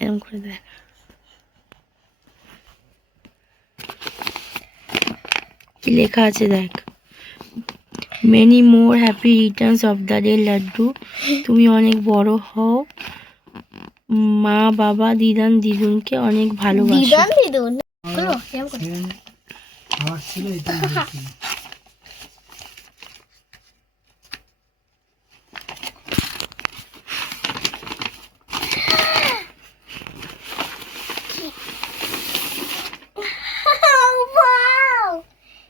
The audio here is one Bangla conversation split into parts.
এরকম করে দেখ। কি লেখা আছে দেখ, many more happy returns of the day Laddu. তুমি অনেক বড় হও, মা বাবা দিদান দিদুনকে অনেক ভালোবাসো। দিদান দিদুন খুলো কেমন করে খাওয়ার ছিল এটা হয়েছিল। ওয়াও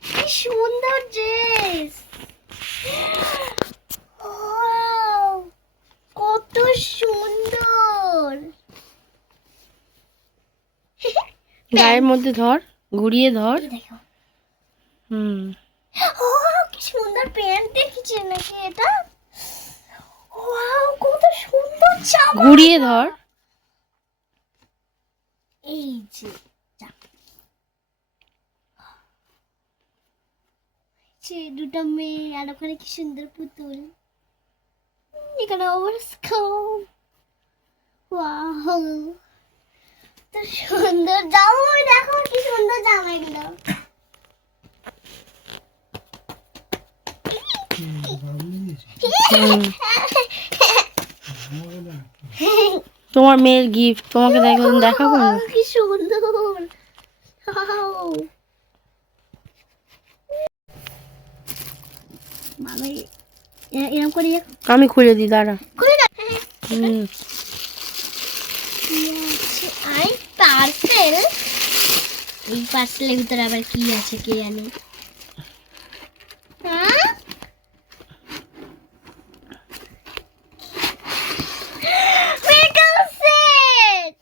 কি সুন্দর ড্রেস, ওয়াও কত সুন্দর। গায়ের মধ্যে ধর, ঘুরিয়ে ধর। দেখো হুম, ও কি সুন্দর প্যান্ট দেখেছি নাকি এটা, ওয়াও কত সুন্দর জামা। ঘুরিয়ে ধর। এই যে দুটো মেয়ে আর ওখানে কি সুন্দর পুতুল, এখানে ওভারস্কার্ট, ওয়াও তো সুন্দর জামা। দেখো কি সুন্দর জামা এগুলো। তোমার মেয়ের গিফট তোমাকে দেখাবো না? কি সুন্দর, ওয়াও মামি এরকম করে আমি খুলে দিই, দাঁড়া। খুলে দাও। হুম, আই পার্সেল, এই পার্সেলের ভিতরে আবার কি আছে কে জানে। হ্যাঁ মেকআপ সেট,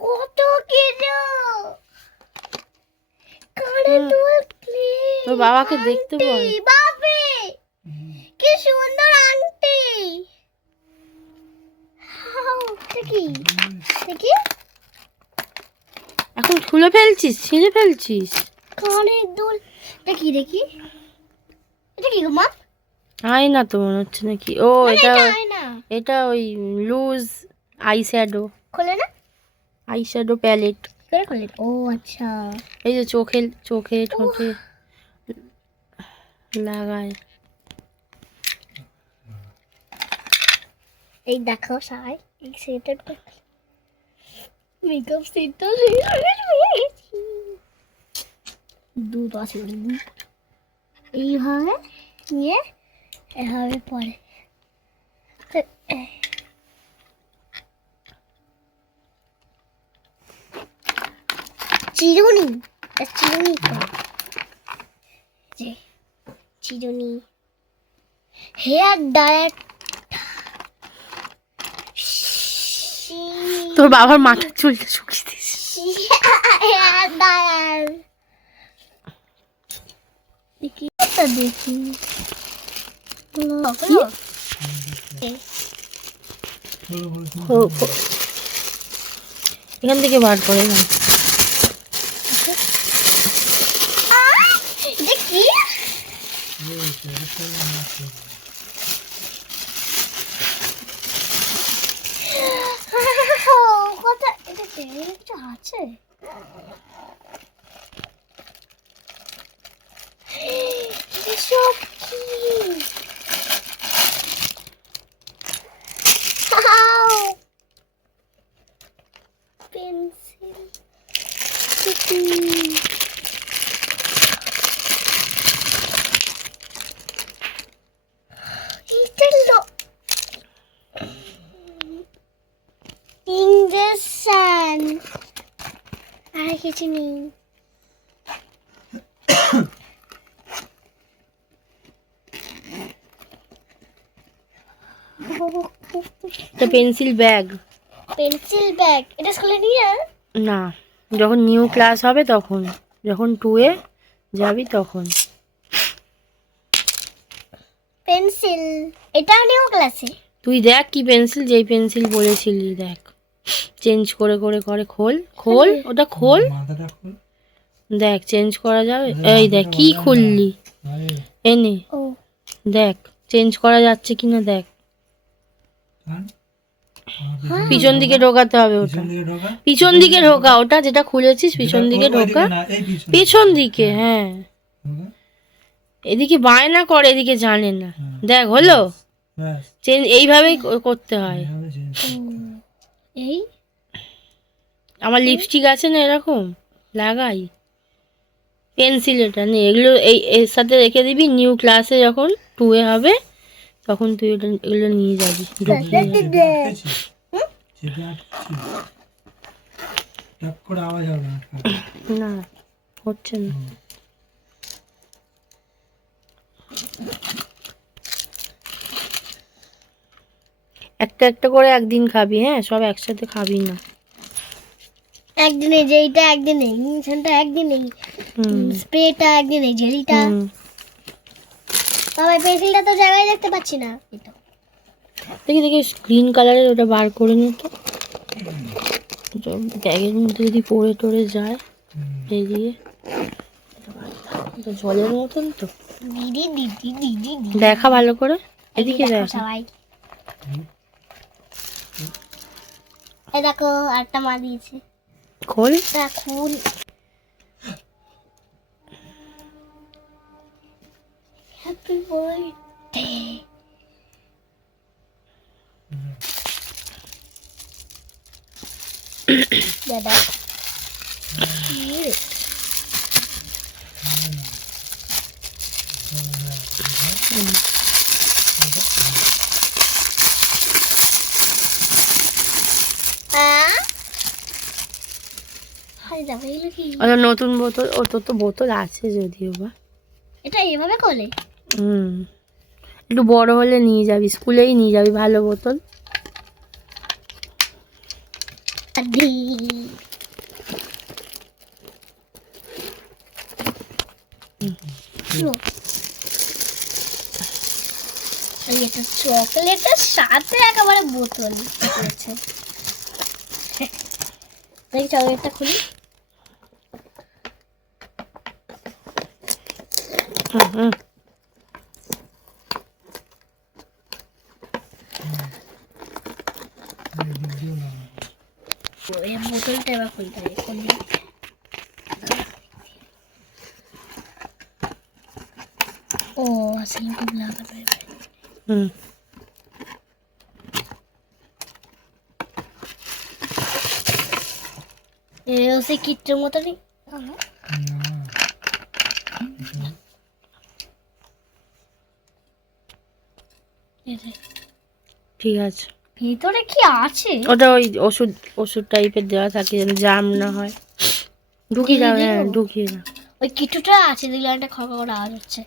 কত কিছু, কানে দুল ক্লিপ, তোর বাবাকে দেখতে বল। বাপরে কি সুন্দর আংটি, দেখি দেখি এখন খুলে ফেলছিস, ছিঁড়ে ফেলছিস। কানের দুল, দেখি দেখি এটা কি গো মা? আয়না তো মনে হচ্ছে নাকি। ও এটা, না এটা ওই লুজ আই শ্যাডো, খোলে না, আই শ্যাডো প্যালেট। কি করে খোলে? ও আচ্ছা এই যে চোখে চোখে ঠোঁটে লাগায়। এই দেখো সবাই এই সেটের মেকআপ সেটটা দুধ আছে, এইভাবে নিয়ে এভাবে পরে চিরুনি, চিরুনি যে চিরুনি, হেয়ার ডায়ার, তোর বাবার মাথার চুলটা শুকিয়ে দিস। হেয়ার ডায়ার, দেখি এটা দেখি এখান থেকে বার করে না। দেখি কথা, এটা কিছু আছে, এসব কি? পেন্সিল, ইঞ্জেকশন আর কিছু নেই। এটা পেন্সিল ব্যাগ। পেন্সিল ব্যাগ, এটা স্কুলে নিয়ে না, যখন নিউ ক্লাস হবে তখন, যখন 2-এ যাবি তখন। পেন্সিল, এটাও নিউ ক্লাসে। তুই দেখ কি পেন্সিল, যেই পেন্সিল বলেছিলি দেখ, চেঞ্জ করে করে করে খোল খোল, ওটা খোল, মাথাটা খোল, দেখ চেঞ্জ করা যাবে। এই দেখ কি খুললি, এনে ও দেখ চেঞ্জ করা যাচ্ছে কিনা দেখ। টান। পিছন দিকে ঢোকাতে হবে ওটা, পিছন দিকে ঢোকা। পিছন দিকে ঢোকা, ওটা যেটা খুলেছিস পিছন দিকে ওইদিকে ঢোকা, না, এই পিছন পিছন দিকে। হ্যাঁ, ঢোকা। এদিকে বায়না করে, এদিকে জানে না। হ্যাঁ। দেখ হলো ব্যাস, চেঞ্জ, এইভাবেই করতে হয়। এইভাবে change করতে হবে। এই আমার লিপস্টিক আছে না এরকম, লাগাই। পেন্সিল এটা নেই, এগুলো এই এর সাথে রেখে দিবি, নিউ ক্লাসে যখন 2 এ হবে তখন তুই ওটা এগুলো নিয়ে যাবি। চেপে আটকেছিস? চেপে আটকেছিস? টপ করে আওয়াজ হবে আটকাতে। না হচ্ছে না। একটা একটা করে একদিন খাবি, হ্যাঁ সব একসাথে খাবি না। একদিনে যেইটা একদিনে ইঞ্জেকশনটা একদিনে হুম স্প্রেটা একদিনে জেলিটা। হুম। তবে পেন্সিলটা তো জায়গায় দেখতে পাচ্ছি না। এই তো। দেখি দেখি গ্রিন কালারের ওটা বার করে নি তো, ব্যাগের মধ্যে যদি পড়ে টরে যায় বেরিয়ে, এটা জলের মতন তো। দিদি দিদি দিদি দিদি দেখা ভালো করে, এদিকে দেখো দেখ। সবাই, এই দেখো আরেকটা মা দিয়েছে। খোল। এখন হ্যাপি বার্থডে। দাদা হাই দেখো এগুলো কি? ওটা নতুন বোতল, ও তোর তো বোতল আছে যদিও বা। এটা এভাবে করে? হুম, একটু বড় হলে নিয়ে যাবি, স্কুলেই নিয়ে যাবি ভালো বোতল। আদি এই একটা চকলেটের সাথে একেবারে বোতল আছে। দেখি চকলেটটা খুলি। হুম হুম। এই বোতলটা এবার খুলতে হবে কোন দিক থেকে? ও আসলে খুব লাগাতে হবে। হুম। এও সে কিট্টের মতনই। ঠিক আছে, ভিতরে কি আছে? ওটা ওই ওষুধ ওষুধ টাইপের দেওয়া থাকে যেন জাম না হয়। ঢুকিয়ে দাও, হ্যাঁ ঢুকিয়ে দাও। ওই কিটুটা আছে, দেখলে একটা খড় খড় আওয়াজ হচ্ছে।